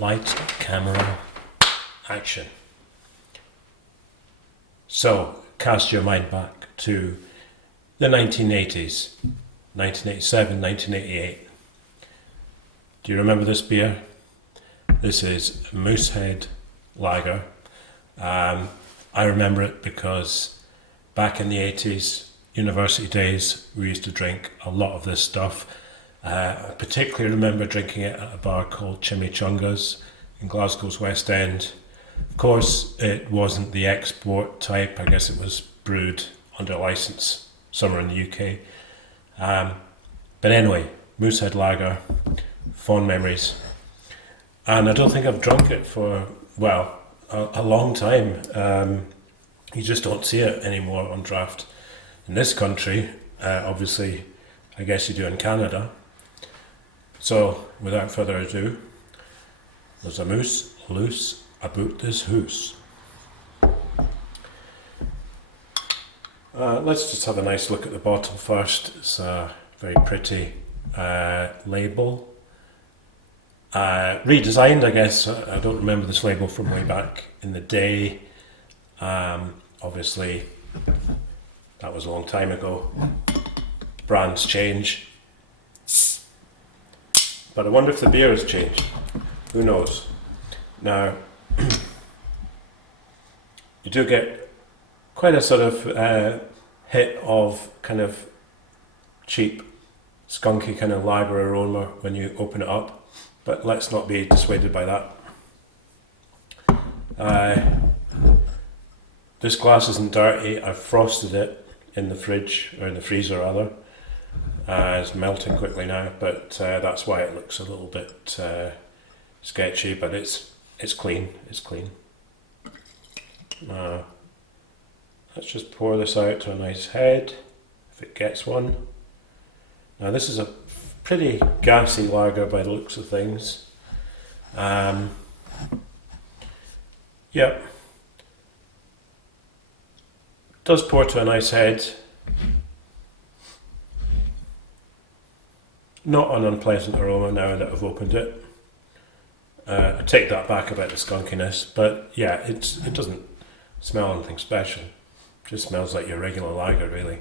Lights, camera, action. So, cast your mind back to the 1980s, 1987, 1988. Do you remember this beer? This is Moosehead Lager. I remember it because back in the 80s, university days, we used to drink a lot of this stuff. I particularly remember drinking it at a bar called Chimichangas in Glasgow's West End. Of course, it wasn't the export type. I guess it was brewed under license somewhere in the UK. But anyway, Moosehead Lager, fond memories. And I don't think I've drunk it for, well, a long time. You just don't see it anymore on draft in this country. Obviously, I guess you do in Canada. So, without further ado, there's a moose loose about this hoose. Let's just have a nice look at the bottle first. It's a very pretty label. Redesigned, I guess. I don't remember this label from way back in the day. Obviously, that was a long time ago. Brands change. But I wonder if the beer has changed. Who knows? Now, you do get quite a sort of hit of kind of cheap, skunky kind of lager aroma when you open it up. But let's not be dissuaded by that. This glass isn't dirty. I've frosted it in the fridge, or in the freezer rather. It's melting quickly now, but that's why it looks a little bit sketchy. But it's clean. It's clean. Let's just pour this out to a nice head, if it gets one. Now this is a pretty gassy lager by the looks of things. Yep. Does pour to a nice head. Not an unpleasant aroma now that I've opened it. I take that back about the skunkiness, but yeah, it doesn't smell anything special. It just smells like your regular lager, really.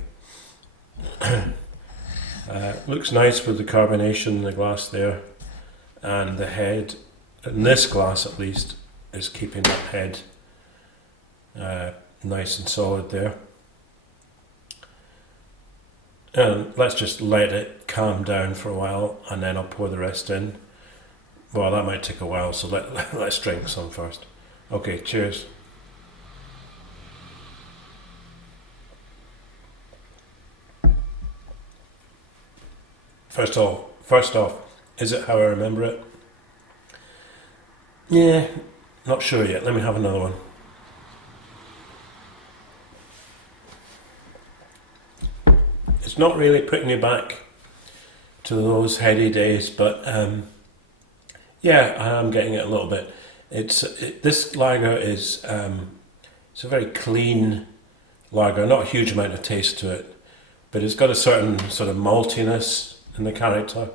Looks nice with the carbonation in the glass there, and the head, in this glass at least, is keeping that head nice and solid there. And let's just let it calm down for a while, and then I'll pour the rest in. Well, that might take a while, so let's drink some first. Okay, cheers. First off, is it how I remember it? Yeah, not sure yet. Let me have another one. It's not really putting me back to those heady days, but yeah, I am getting it a little bit. This lager is it's a very clean lager, not a huge amount of taste to it, but it's got a certain sort of maltiness in the character.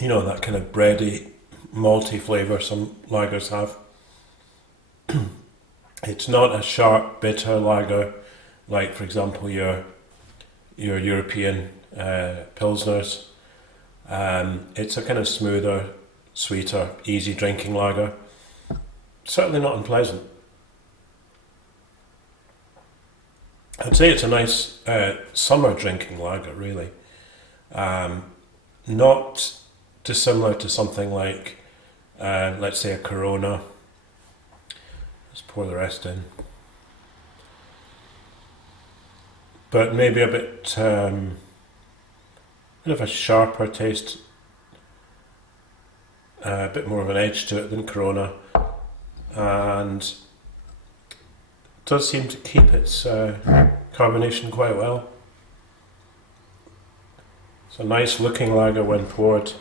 You know, that kind of bready, malty flavour some lagers have. It's not a sharp, bitter lager like, for example, your European pilsners. It's a kind of smoother, sweeter, easy drinking lager. Certainly not unpleasant. I'd say it's a nice summer drinking lager, really. Not dissimilar to something like, let's say, a Corona. Let's pour the rest in. But maybe a bit of a sharper taste, a bit more of an edge to it than Corona, and it does seem to keep its carbonation quite well. It's a nice looking lager when poured.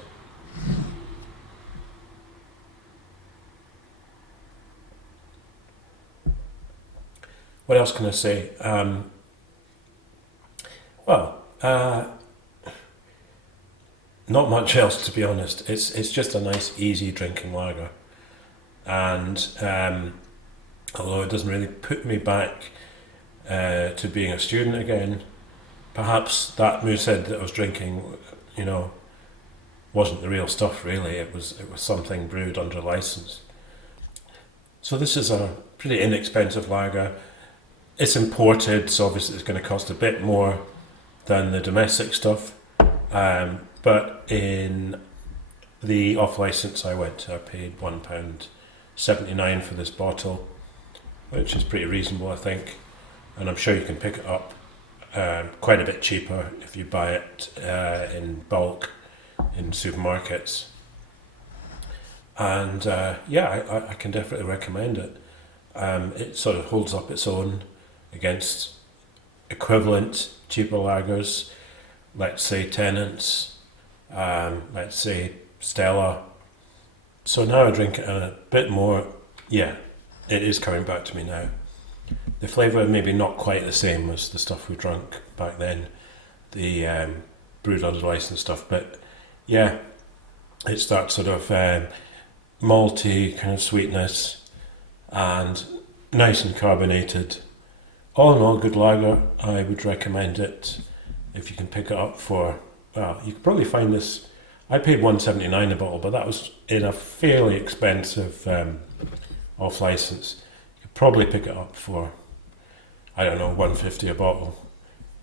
What else can I say? Not much else, to be honest. It's just a nice, easy drinking lager, and although it doesn't really put me back to being a student again, perhaps that Moosehead that I was drinking, you know, wasn't the real stuff. Really, it was something brewed under license. So this is a pretty inexpensive lager. It's imported, so obviously it's going to cost a bit more than the domestic stuff. But in the off-license I went to, I paid £1.79 for this bottle, which is pretty reasonable, I think. And I'm sure you can pick it up quite a bit cheaper if you buy it in bulk in supermarkets. And I can definitely recommend it. It sort of holds up its own against equivalent cheaper lagers, let's say Tennant's, let's say Stella. So now I drink it a bit more. Yeah, it is coming back to me now. The flavour maybe not quite the same as the stuff we drank back then, the brewed under license stuff, but yeah, it's that sort of malty kind of sweetness and nice and carbonated. All in all, good lager. I would recommend it if you can pick it up for, well, you could probably find this, I paid $1.79 a bottle, but that was in a fairly expensive off license. You could probably pick it up for, I don't know, $1.50 a bottle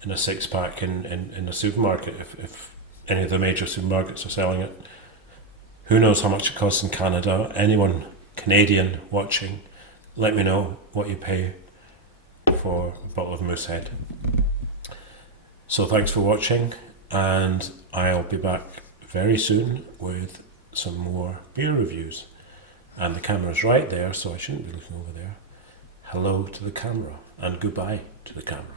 in a 6-pack in a supermarket if any of the major supermarkets are selling it. Who knows how much it costs in Canada? Anyone Canadian watching, let me know what you pay for a bottle of Moosehead. So thanks for watching, and I'll be back very soon with some more beer reviews. And the camera's right there, so I shouldn't be looking over there. Hello to the camera, and goodbye to the camera.